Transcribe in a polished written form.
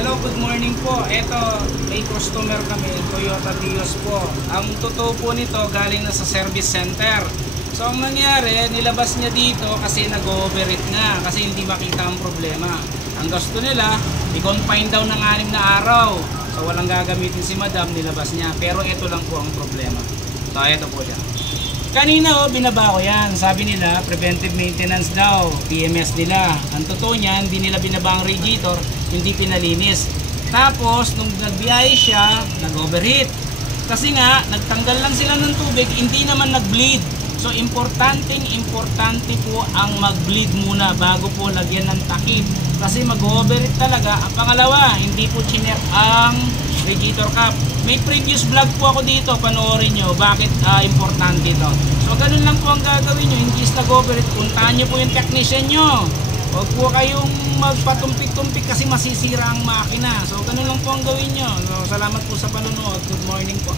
Hello, good morning po. Eto, may customer kami, Toyota Vios po. Ang totoo po nito, galing na sa service center. So, ang nangyari, nilabas niya dito kasi nag-overheat nga, kasi hindi makita ang problema. Ang gusto nila, i-confine daw ng 6 na araw. So, walang gagamitin si madam, nilabas niya. Pero ito lang po ang problema. So, ito po siya. Kanina binaba ko yan. Sabi nila, preventive maintenance daw, PMS nila. Ang totoo niyan, hindi nila binaba ang radiator, hindi pinalinis. Tapos, nung nagbiyahe siya, nag-overheat. Kasi nga, nagtanggal lang sila ng tubig, hindi naman nag-bleed. So, importante po ang mag-bleed muna bago po lagyan ng takip. Kasi mag-overheat talaga. Ang pangalawa, hindi po chinek ang radiator cap. May previous vlog po ako dito, panoorin nyo bakit importante ito. So ganun lang po ang gagawin nyo, hindi nag-overheat, puntahan nyo po yung technician nyo. Huwag po kayong magpatumpik-tumpik kasi masisira ang makina. So ganun lang po ang gawin nyo. So, salamat po sa panonood. Good morning po.